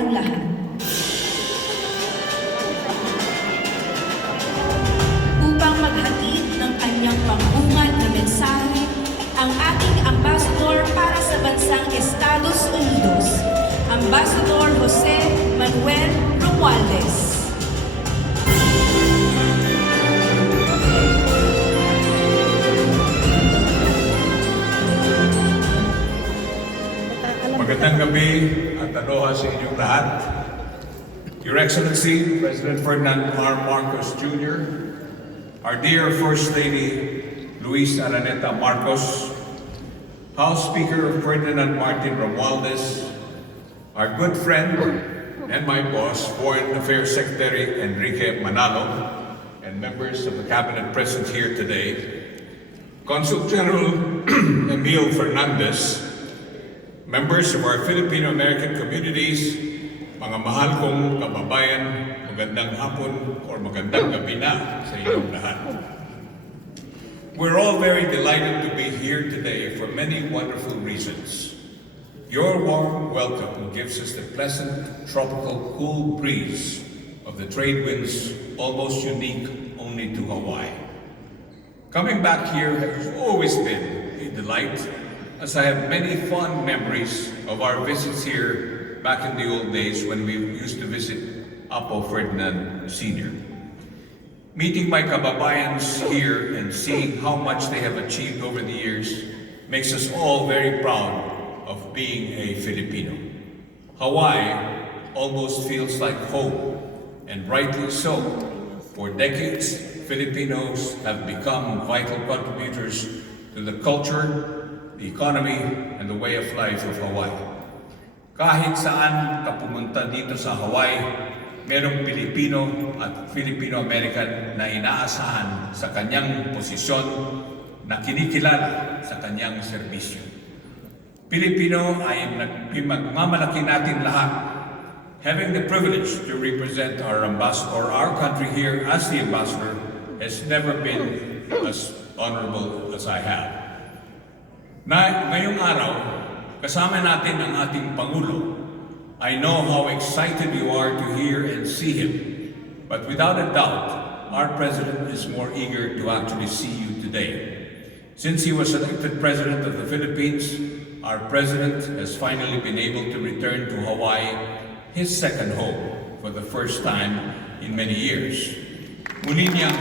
tayong lahat. Upang maghatid ng kanyang pambungad na mensahe, ang ating ambassador para sa bansang Estados Unidos, Ambassador Jose Manuel Romualdez. Magandang gabi at aloha sa inyong lahat. Your Excellency, President Ferdinand R. Marcos Jr., our dear First Lady Luis Araneta Marcos, House Speaker Ferdinand Martin Romualdez, our good friend and my boss, Foreign Affairs Secretary Enrique Manalo, and members of the Cabinet present here today, Consul General Emil Fernandez, members of our Filipino-American communities, mga mahal kong kababayan, magandang hapon or magandang gabi na sa inyong lahat. We're all very delighted to be here today for many wonderful reasons. Your warm welcome gives us the pleasant, tropical, cool breeze of the trade winds almost unique only to Hawaii. Coming back here has always been a delight, as I have many fond memories of our visits here back in the old days when we used to visit Apo Ferdinand Sr. Meeting my kababayans here and seeing how much they have achieved over the years makes us all very proud of being a Filipino. Hawaii almost feels like home, and rightly so. For decades, Filipinos have become vital contributors to the culture, the economy, and the way of life of Hawaii. Kahit saan ka pumunta dito sa Hawaii, merong Pilipino at Filipino-American na inaasahan sa kanyang posisyon na kinikilala sa kanyang serbisyo. Pilipino ay magmamalaki natin lahat. Having the privilege to represent our ambassador, our country here as the ambassador, has never been as honorable as I have. Ngayong araw, kasama natin ang ating Pangulo. I know how excited you are to hear and see him, but without a doubt, our President is more eager to actually see you today. Since he was elected President of the Philippines, our President has finally been able to return to Hawaii, his second home, for the first time in many years. Muli niyang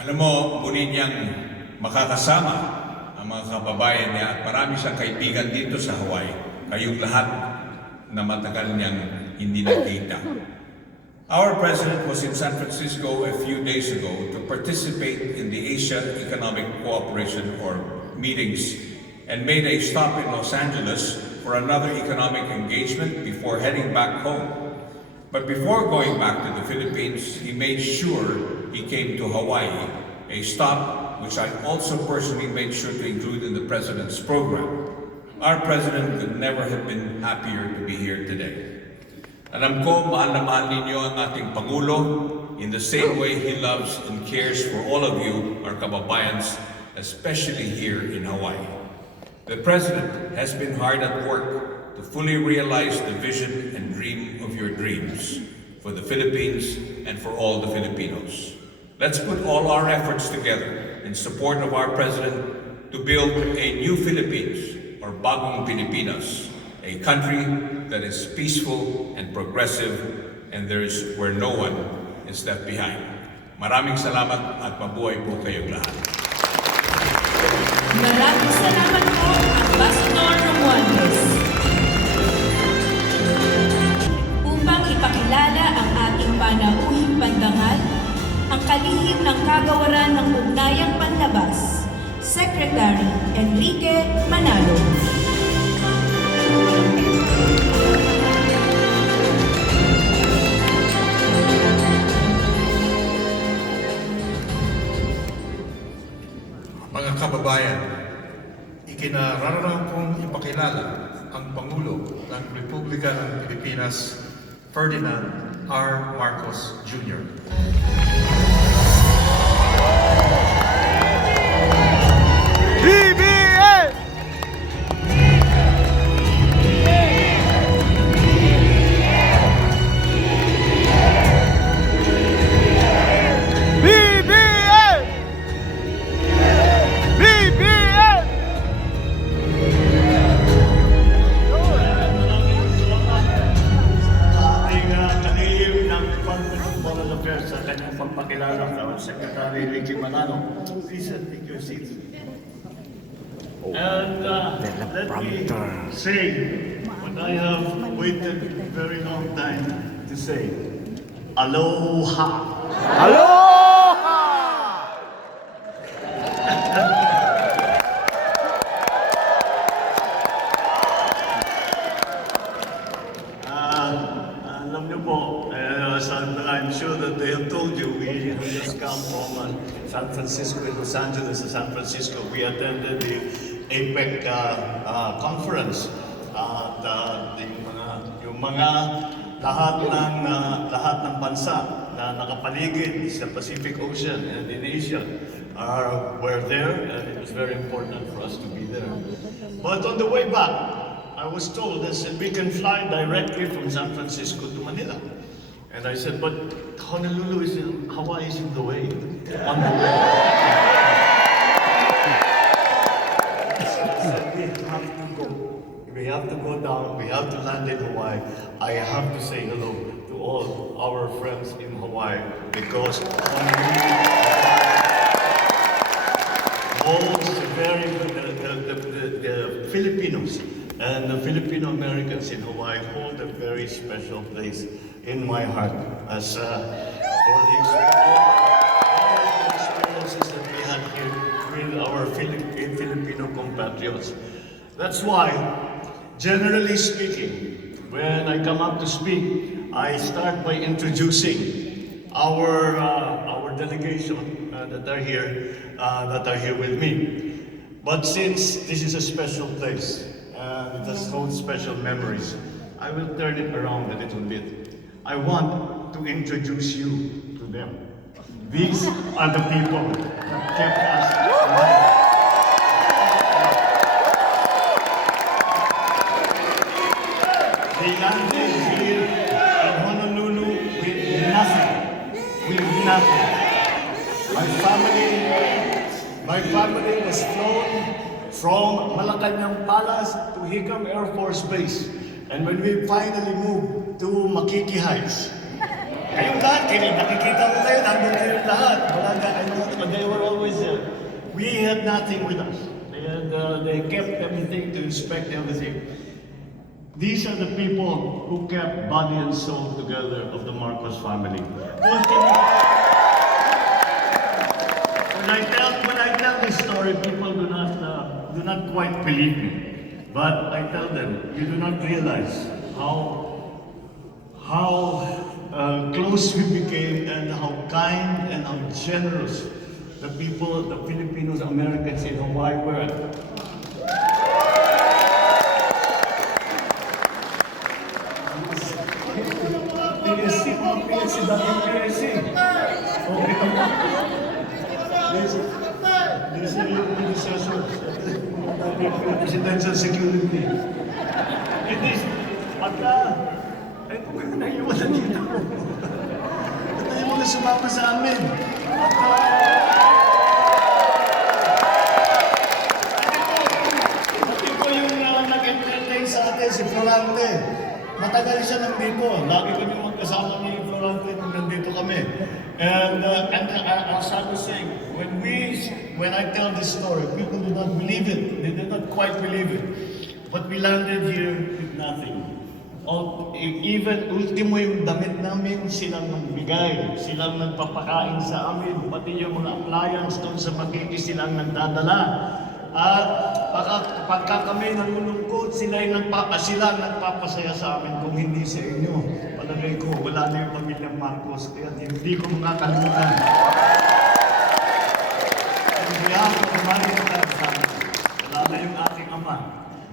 alam mo, muli niyang makakasama ang mga kababayan niya at marami siyang kaibigan dito sa Hawaii. Kayong lahat na matagal niyang hindi nakita. Our President was in San Francisco a few days ago to participate in the Asia Economic Cooperation or meetings and made a stop in Los Angeles for another economic engagement before heading back home. But before going back to the Philippines, he made sure he came to Hawaii, a stop which I also personally made sure to include in the President's program. Our President could never have been happier to be here today. Alam ko, mahal na mahal ninyo ang ating Pangulo in the same way he loves and cares for all of you, our kababayans, especially here in Hawaii. The President has been hard at work to fully realize the vision and dream of your dreams for the Philippines and for all the Filipinos. Let's put all our efforts together in support of our President to build a new Philippines or Bagong Pilipinas, a country that is peaceful and progressive and where no one is left behind. Maraming salamat at mabuhay po kayong lahat. Maraming salamat po, Ambassador Romualdez. Upang ipakilala ang ating panauhing pandangal, ang kalihim ng kagawaran ng ugnayang panlabas, Secretary Enrique Manalo. Mga kababayan, ikinararang kong ipakilala ang Pangulo ng Republika ng Pilipinas, Ferdinand R. Marcos Jr. PBBM! Solano. Please take your seats. And let me say what I have waited a very long time to say. Aloha! Alam niyo po, I'm sure that they have told you, we have just come from San Francisco and Los Angeles to San Francisco. We attended the APEC conference. Yung mga lahat ng bansa na nakapaligid sa Pacific Ocean and in Asia were there, and it was very important for us to be there. But on the way back, I was told that we can fly directly from San Francisco to Manila. And I said, but Honolulu is in, Hawaii is in the way, on the way. So I said, we have to go down, we have to land in Hawaii. I have to say hello to all our friends in Hawaii because the Filipinos and the Filipino Americans in Hawaii hold a very special place in my heart as for the experiences that we had here with our Filipino compatriots. That's why, generally speaking, when I come up to speak, I start by introducing our delegation that are here with me. But since this is a special place and it has hold special memories, I will turn it around a little bit. I want to introduce you to them. These are the people that kept us alive. They landed here in Honolulu with nothing. With nothing. My family was flown from Malacanang Palace to Hickam Air Force Base. And when we finally moved to Makiki Heights, kayong lahat, nakikita ko kayo, nandun kayong lahat. They were always there. We had nothing with us. They kept everything to inspect everything. These are the people who kept body and soul together of the Marcos family. When I tell this story, people do not quite believe me. But I tell them, you do not realize how close we became and how kind and how generous the people, the Filipinos, Americans in Hawaii were. PSC, okay, this is your predecessor, presidential security. It is, naiiwan na dito. Ito yung mga sumama sa amin. Pati po yung nag-entertain sa atin, si Florante. Matagal siya nandito. Lagi kami magkasama ni Florante nung nandito kami. And as I was saying, when I tell this story, people do not believe it. They do not quite believe it. But we landed here with nothing. Even ultimo yung damit namin, silang nagbigay, silang nagpapakain sa amin, pati yung mga appliance doon sa Makiki silang nagdadala. At pagka kami nalulungkot, silang nagpapasaya sa amin kung hindi sa inyo. Palagay ko, wala na yung pamilyang Marcos, kaya hindi ko makakalimutan. And behalf of my entire family, wala na yung aking ama.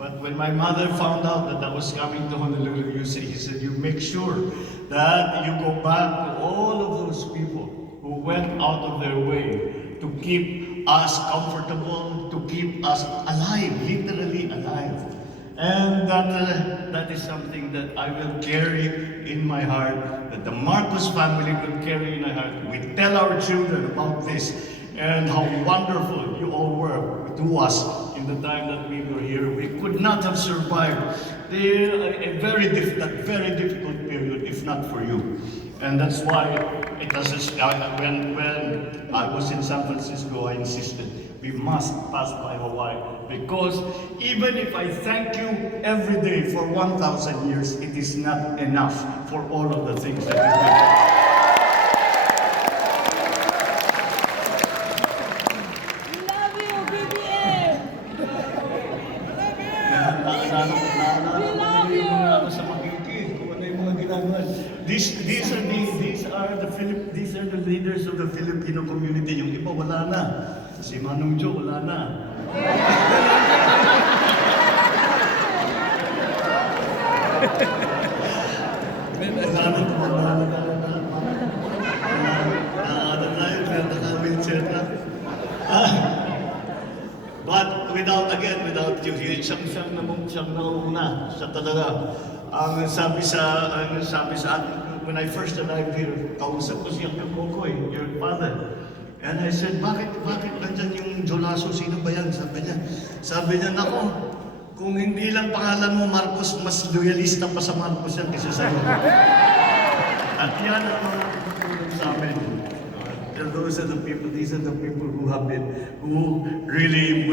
But when my mother found out that I was coming to Honolulu, he said, you make sure that you go back to all of those people who went out of their way to keep us comfortable, to keep us alive, literally alive. And that is something that I will carry in my heart, that the Marcos family will carry in our heart. We tell our children about this and how wonderful you all were to us in the time that we were here. We could not have survived that very difficult period if not for you. And that's why it has, when I was in San Francisco, I insisted, we must pass by Hawaii. Because even if I thank you every day for 1,000 years, it is not enough for all of the things that you do. These are the leaders of the Filipino community. Yung iba wala na. Si Manong Joe wala na. But without you, siyang nauna. Siya talaga. Ang sabi sa atin, when I first arrived here, kausap ko siya, Kokoy, your father. And I said, bakit nandyan yung Jolaso? Sino ba yan? Sabi niya, nako, kung hindi lang pangalan mo Marcos, mas loyalista pa sa Marcos yan kaysa sa'yo. At yan ang mga tutulong sa amin. These are the people who really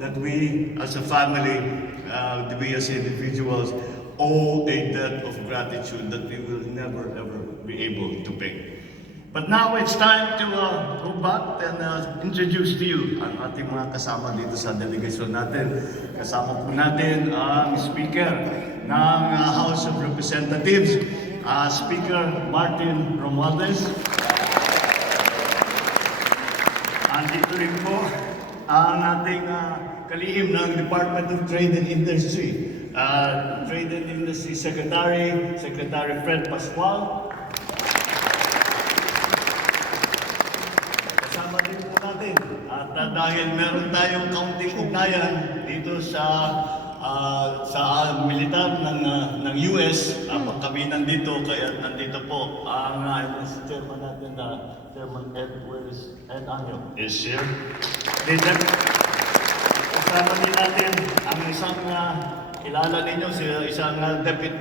that we as a family, we as individuals, owe a debt of gratitude that we will never ever be able to pay. But now it's time to go back and introduce to you ang ating mga kasama dito sa delegasyon natin. Kasama po natin ang Speaker ng House of Representatives, Speaker Martin Romualdez. Andito rin po ang ating kalihim ng Department of Trade and Industry, Trade and Industry Secretary Fred Pascual. Kasama din po natin. At dahil meron tayong kaunting ugnayan dito sa militar ng US, kami nandito, kaya nandito po ang chairman natin, Chairman Ed Anyo is here. Kasama din natin ang isang kilala ninyo,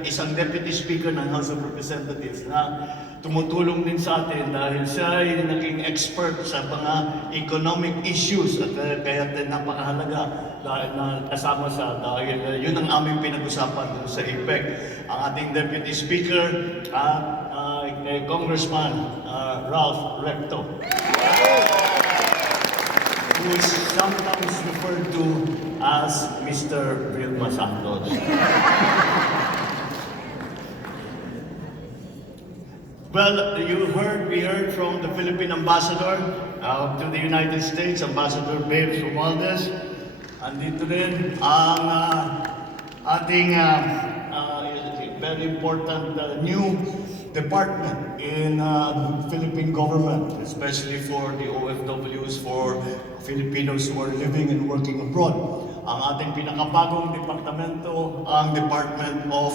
isang deputy speaker ng House of Representatives na tumutulong din sa atin dahil siya ay naging expert sa mga economic issues at kaya din napakahalaga dahil na kasama siya dahil yun ang aming pinag-usapan dun sa APEC. Ang ating deputy speaker, Congressman Ralph Recto, who is sometimes referred to as Mr. Vilma Santos. Well, we heard from the Philippine Ambassador to the United States, Ambassador Babes Romualdez. Andito rin ang ating very important new department in the Philippine government, especially for the OFWs, for Filipinos who are living and working abroad. Ang ating pinakabagong departamento, ang Department of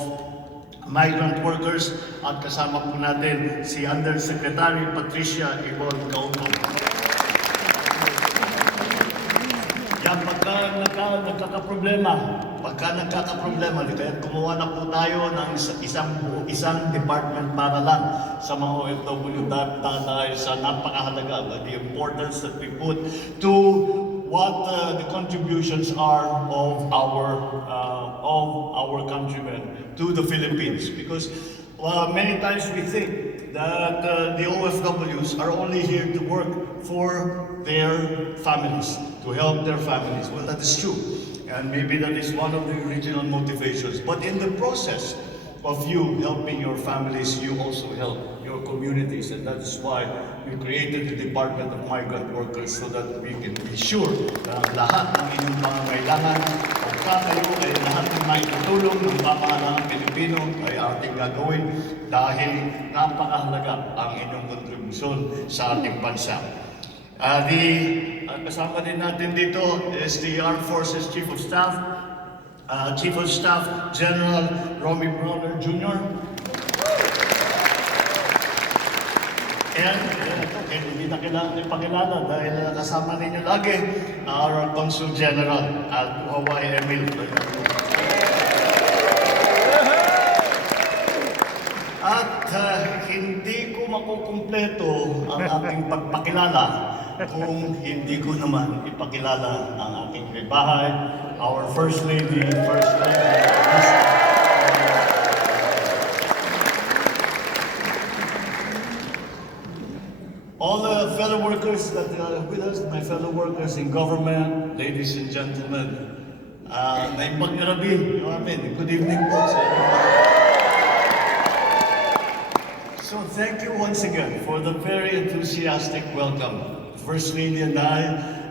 Migrant Workers, at kasama po natin si Undersecretary Patricia Ibon Cauto. Yan, pagka nagkakaproblema, kaya gumawa na po tayo ng isang department para lang sa mga OFW dahil sa napakahalaga, the importance that we put to what the contributions are of our countrymen to the Philippines, because many times we think that the OFWs are only here to work for their families, to help their families. Well, that is true, and maybe that is one of the original motivations. But in the process of you helping your families, you also help your communities, and that is why we created the Department of Migrant Workers, so that we can be sure na lahat ng inyong pangangailangan, pagka kayo ay lahat ng maitutulong ng pamahalaan Pilipino ay ating gagawin dahil napakahalaga ang inyong kontribusyon sa ating bansa. Kasama din natin dito is the Armed Forces Chief of Staff, Chief of Staff General Romy Browner Jr. And hindi na kailangan ipakilala dahil kasama ninyo lagi our Consul General at Hawaii Emil. At hindi ko makukumpleto ang aking pagpakilala kung hindi ko naman ipakilala ang aking may bahay, our First Lady, all the fellow workers that are with us, my fellow workers in government, ladies and gentlemen, naipag-arabi, good evening po sa inyo. So thank you once again for the very enthusiastic welcome. First Lady and I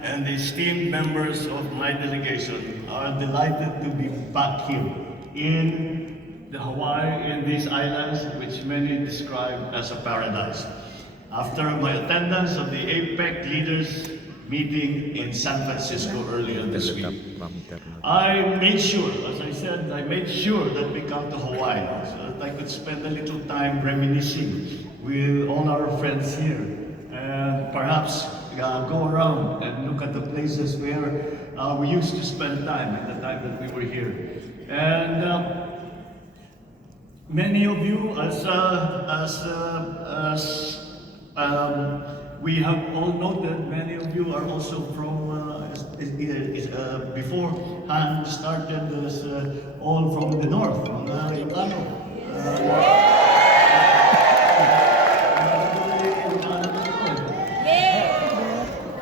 and the esteemed members of my delegation are delighted to be back here in the Hawaii, in these islands which many describe as a paradise. After my attendance of the APEC leaders meeting in San Francisco earlier this week, I made sure, as I said, I made sure that we come to Hawaii so that I could spend a little time reminiscing with all our friends here and perhaps go around and look at the places where we used to spend time at the time that we were here. And many of you, we have all noted, many of you are also from, beforehand started as all from the north, from Ilocano.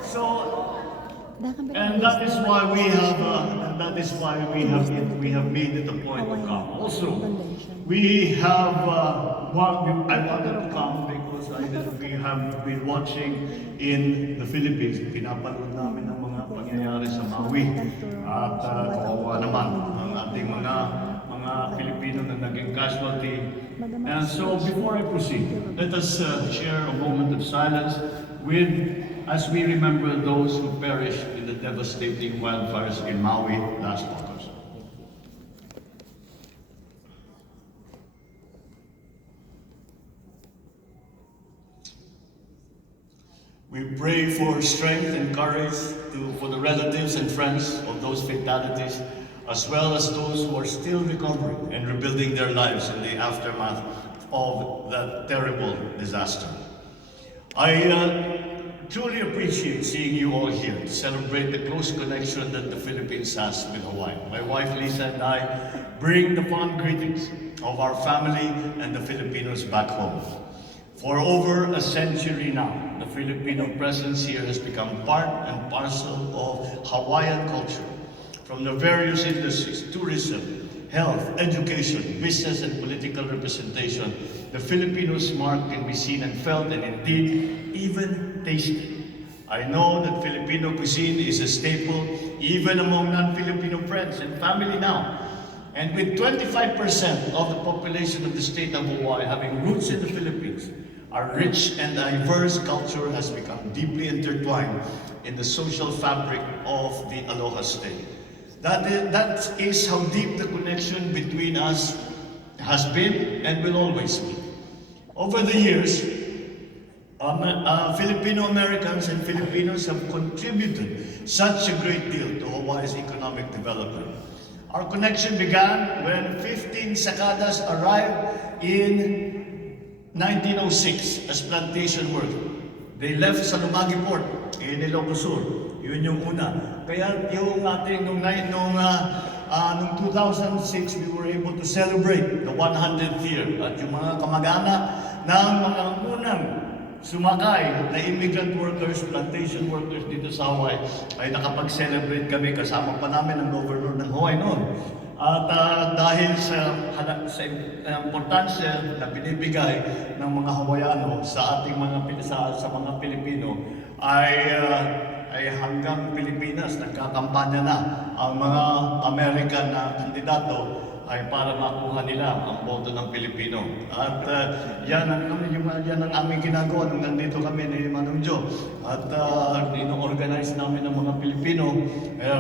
So, and that is why we have made it a point to come. Also, we have I wanted to come because we have been watching in the Philippines. Pinapanood namin ang mga pangyayari sa Maui at kawawa naman ang ating mga Filipino na naging casualty. And so before I proceed, let us share a moment of silence as we remember those who perished in the devastating wildfires in Maui last August. We pray for strength and courage for the relatives and friends of those fatalities, as well as those who are still recovering and rebuilding their lives in the aftermath of that terrible disaster. I truly appreciate seeing you all here to celebrate the close connection that the Philippines has with Hawaii. My wife Lisa and I bring the fond greetings of our family and the Filipinos back home. For over a century now, the Filipino presence here has become part and parcel of Hawaiian culture. From the various industries, tourism, health, education, business, and political representation, the Filipinos' mark can be seen and felt, and indeed, even tasted. I know that Filipino cuisine is a staple even among non-Filipino friends and family now. And with 25% of the population of the state of Hawaii having roots in the Philippines, our rich and diverse culture has become deeply intertwined in the social fabric of the Aloha State. That is how deep the connection between us has been and will always be. Over the years, Filipino Americans and Filipinos have contributed such a great deal to Hawaii's economic development. Our connection began when 15 Sakadas arrived in 1906 as plantation workers. They left sa Lumagi Port in Ilocos Sur. Yun yung una. Kaya yung ating nung 2006, we were able to celebrate the 100th year. At yung mga kamag-anak ng mga unang sumakay na immigrant workers, plantation workers dito sa Hawaii, ay nakapag-celebrate kami kasama pa namin ang governor ng Hawaii noon. At dahil sa importansya na binibigay ng mga Hawaiano sa ating mga Pilipino ay hanggang Pilipinas nagkakampanya na ang mga American na kandidato ay para makuha nila ang boto ng Pilipino. At yan ang aming ginagawa nung nandito kami ni Manong Joe. At ino-organize namin ang mga Pilipino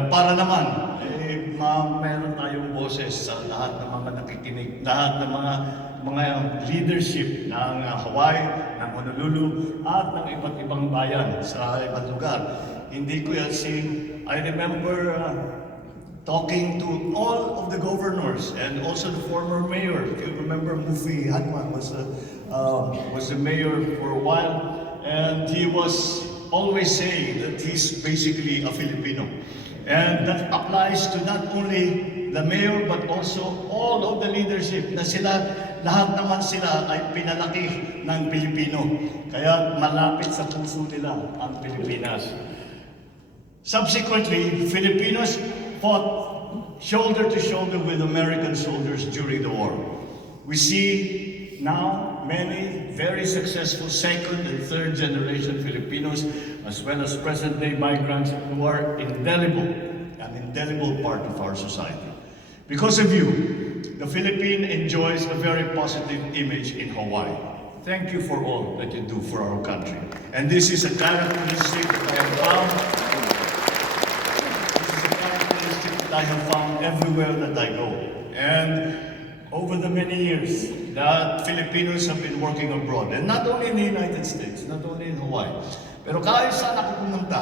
para naman meron tayong boses sa lahat ng mga nakikinig, lahat ng mga leadership ng Hawaii, ng Honolulu, at ng iba't ibang bayan sa ibang lugar. Hindi ko yan I remember talking to all of the governors and also the former mayor. If you remember, Mufi Hanman was was the mayor for a while, and he was always saying that he's basically a Filipino. And that applies to not only the mayor but also all of the leadership na lahat naman sila ay pinalaki ng Pilipino. Kaya malapit sa puso nila ang Pilipinas. Subsequently, Filipinos fought shoulder to shoulder with American soldiers during the war. We see now many very successful second and third generation Filipinos, as well as present day migrants who are an indelible part of our society. Because of you, the Philippines enjoys a very positive image in Hawaii. Thank you for all that you do for our country. And this is a characteristic I have found everywhere that I go. And over the many years that Filipinos have been working abroad, and not only in the United States, not only in Hawaii, pero kahit saan ako pumunta,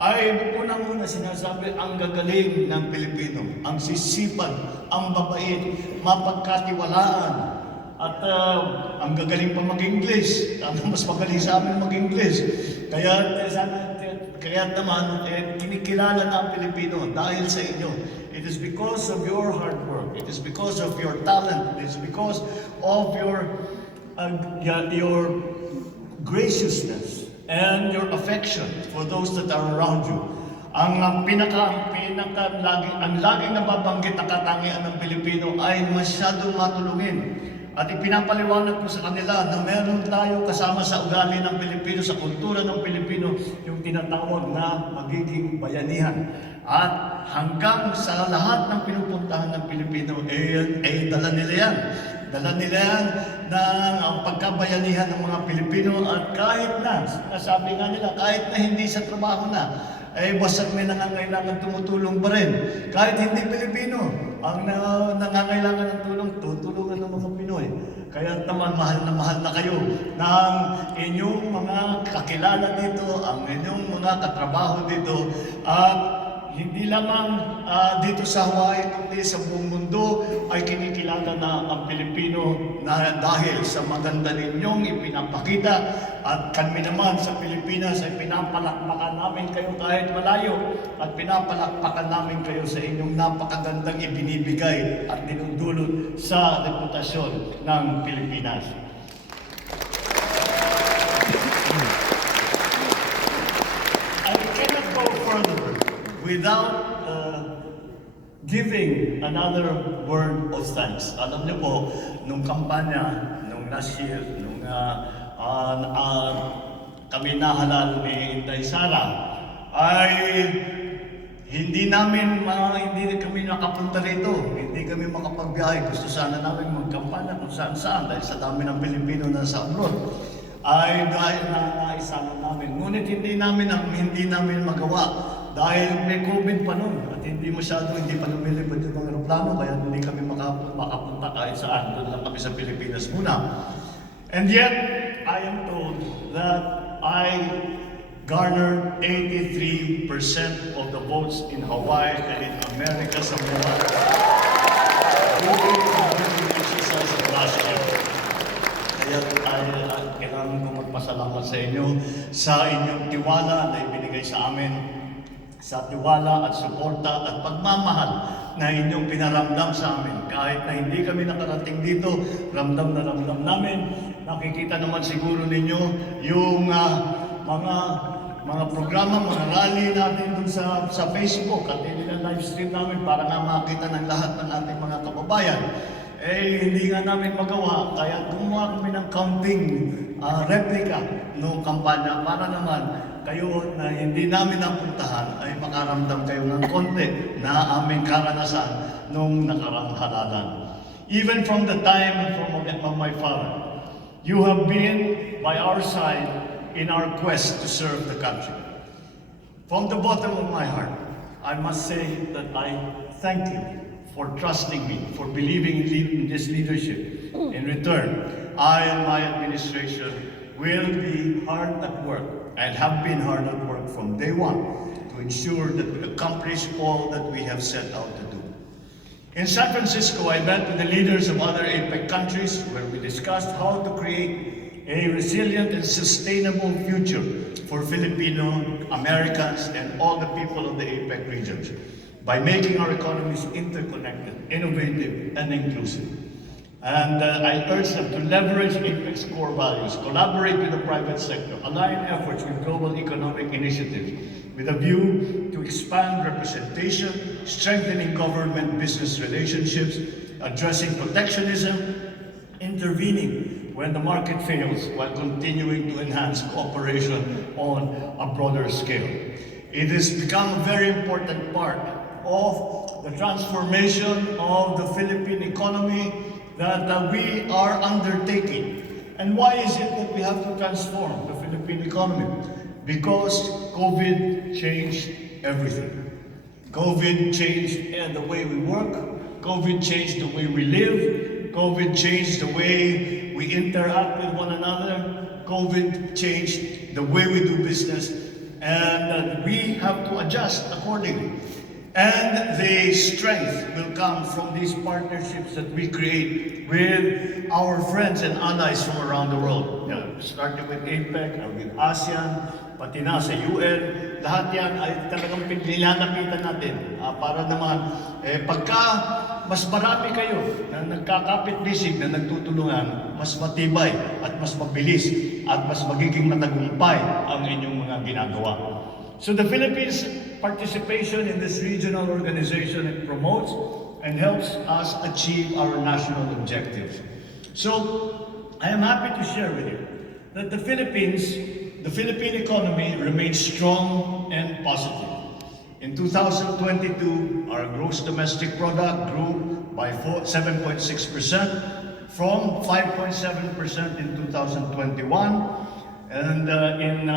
ay unang-una sinasabi ang gagaling ng Pilipino, ang sisipag, ang babait, mapagkatiwalaan, at ang gagaling pa mag-English, mas magaling sa amin mag-English. Kaya naman, kinikilala na ang Pilipino dahil sa inyo. It is because of your hard work. It is because of your talent. It is because of your graciousness and your affection for those that are around you. Ang laging nababanggit na katangian ng Pilipino ay masyadong matulungin. At ipinapaliwanag ko sa kanila na meron tayo kasama sa ugali ng Pilipino, sa kultura ng Pilipino, yung tinatawag na magiging bayanihan. At hanggang sa lahat ng pinupuntahan ng Pilipino, dala nila yan. Dala nila yan ng pagkabayanihan ng mga Pilipino, at kahit na, nasabi nga nila, kahit na hindi sa trabaho na, basta may nangangailangan tumutulong pa rin. Kahit hindi Pilipino, ang nangangailangan ng tulong, tutulungan ng mga Pinoy. Kaya naman, mahal na kayo ng inyong mga kakilala dito, ang inyong mga katrabaho dito, at hindi lamang dito sa Hawaii, kundi sa buong mundo ay kinikilala na ang Pilipino na dahil sa maganda ninyong ipinapakita, at kami naman sa Pilipinas ay pinapalakpakan namin kayo kahit malayo, at pinapalakpakan namin kayo sa inyong napakagandang ibinibigay at dinudulot sa reputasyon ng Pilipinas. I cannot go further without giving another word of thanks. Alam niyo po, nung kampanya, nung last year, nung kami nahalal ni Inday Sara, ay hindi kami nakapunta rito. Hindi kami makapagbiyahe. Gusto sana namin magkampanya kung saan-saan dahil sa dami ng Pilipino na sa abroad. Ay dahil naisama namin. Ngunit hindi namin magawa. Dahil may COVID pa nun at hindi pa lumilipad yung mga aeroplano, kaya hindi kami makapunta kahit saan. Doon lang kami sa Pilipinas muna. And yet, I am told that I garnered 83% of the votes in Hawaii and in America sa mga exercise of last year. Kaya kailangan ko magpasalamat sa inyo sa inyong tiwala na ibinigay sa amin, sa tiwala at suporta at pagmamahal na inyong pinaramdam sa amin. Kahit na hindi kami nakarating dito, ramdam na ramdam namin. Nakikita naman siguro ninyo yung mga programa, mga rally natin dun sa Facebook at live stream namin para nga makita ng lahat ng ating mga kababayan. Hindi nga namin magawa, kaya gumawa kami ng counting replica noong kampanya para naman kayo na hindi namin napuntahan ay makaramdam kayo ng konti na aming karanasan nung nakarang halalan. Even from the time of my father, you have been by our side in our quest to serve the country. From the bottom of my heart, I must say that I thank you for trusting me, for believing in this leadership. In return, I and my administration will be hard at work and have been hard at work from day one to ensure that we accomplish all that we have set out to do. In San Francisco, I met with the leaders of other APEC countries where we discussed how to create a resilient and sustainable future for Filipino Americans and all the people of the APEC regions by making our economies interconnected, innovative, and inclusive. And I urge them to leverage APEC's core values, collaborate with the private sector, align efforts with global economic initiatives, with a view to expand representation, strengthening government-business relationships, addressing protectionism, intervening when the market fails while continuing to enhance cooperation on a broader scale. It has become a very important part of the transformation of the Philippine economy that we are undertaking. And why is it that we have to transform the Philippine economy? Because COVID changed everything. COVID changed the way we work. COVID changed the way we live. COVID changed the way we interact with one another. COVID changed the way we do business. And we have to adjust accordingly. And the strength will come from these partnerships that we create with our friends and allies from around the world. Starting with APEC, with ASEAN, pati na sa UN, lahat yan ay talagang pinilalapitan natin para naman pagka mas marami kayo na nagkakapit-bisig na nagtutulungan, mas matibay at mas mabilis at mas magiging matagumpay ang inyong mga ginagawa. So the Philippines' participation in this regional organization, it promotes and helps us achieve our national objectives. So I am happy to share with you that the Philippine economy remains strong and positive. In 2022, our gross domestic product grew by 7.6% from 5.7% in 2021, and in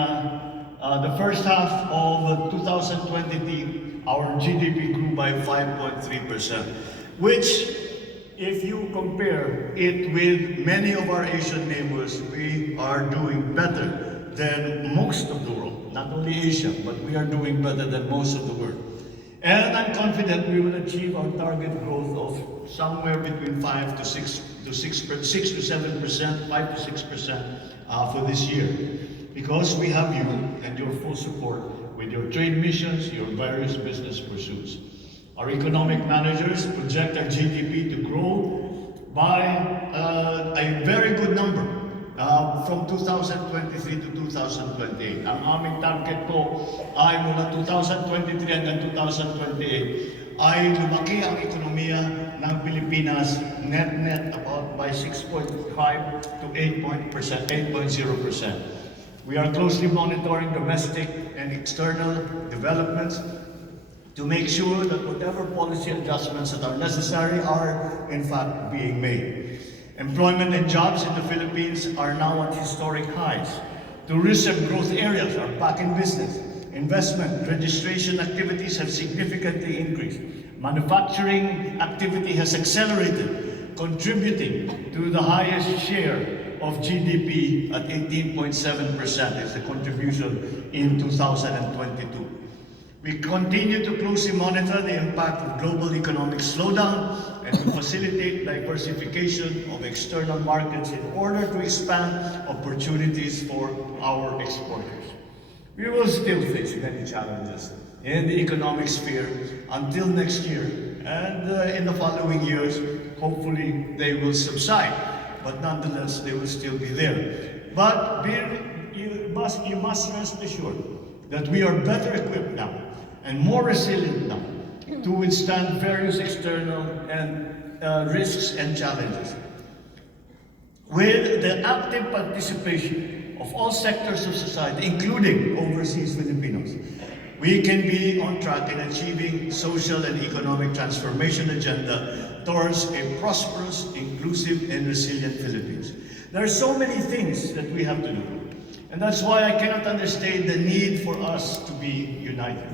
the first half of 2023, our GDP grew by 5.3%, which, if you compare it with many of our Asian neighbors, we are doing better than most of the world. Not only Asia, but we are doing better than most of the world. And I'm confident we will achieve our target growth of somewhere between 5 to 6 to 7%, 5 to 6% for this year. Because we have you and your full support with your trade missions, your various business pursuits. Our economic managers project our GDP to grow by a very good number from 2023 to 2028. Ang aming target po ay mula 2023 hanggang 2028 ay lumaki ang ekonomiya ng Pilipinas net about by 6.5 to 8.0%. We are closely monitoring domestic and external developments to make sure that whatever policy adjustments that are necessary are in fact being made. Employment and jobs in the Philippines are now at historic highs. Tourism growth areas are back in business. Investment, registration activities have significantly increased. Manufacturing activity has accelerated, contributing to the highest share of GDP at 18.7% is the contribution in 2022. We continue to closely monitor the impact of global economic slowdown and to facilitate diversification of external markets in order to expand opportunities for our exporters. We will still face many challenges in the economic sphere until next year, and in the following years, hopefully they will subside. But nonetheless, they will still be there. But you must rest assured that we are better equipped now and more resilient now to withstand various external and risks and challenges. With the active participation of all sectors of society, including overseas Filipinos, we can be on track in achieving social and economic transformation agenda towards a prosperous, inclusive, and resilient Philippines. There are so many things that we have to do. And that's why I cannot understate the need for us to be united.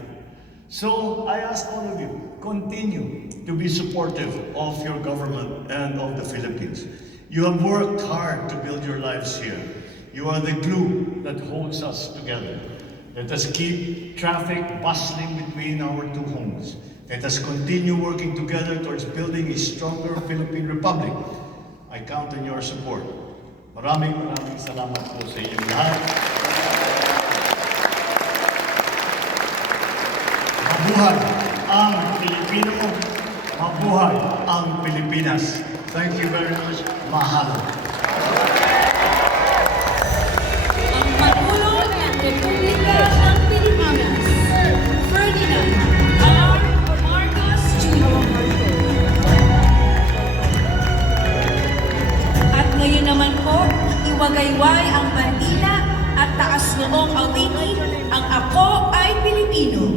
So I ask all of you, continue to be supportive of your government and of the Philippines. You have worked hard to build your lives here. You are the glue that holds us together. Let us keep traffic bustling between our two homes. Let us continue working together towards building a stronger Philippine Republic. I count on your support. Maraming salamat po sa inyong lahat. Mabuhay ang Pilipino, mabuhay ang Pilipinas. Thank you very much. Mahalo. Ang Pangulo ng Republika ng Pilipinas, Ferdinand R. Marcos Jr. At ngayon naman po, iwagayway ang bandila at taas noong awitin, ang Ako ay Pilipino.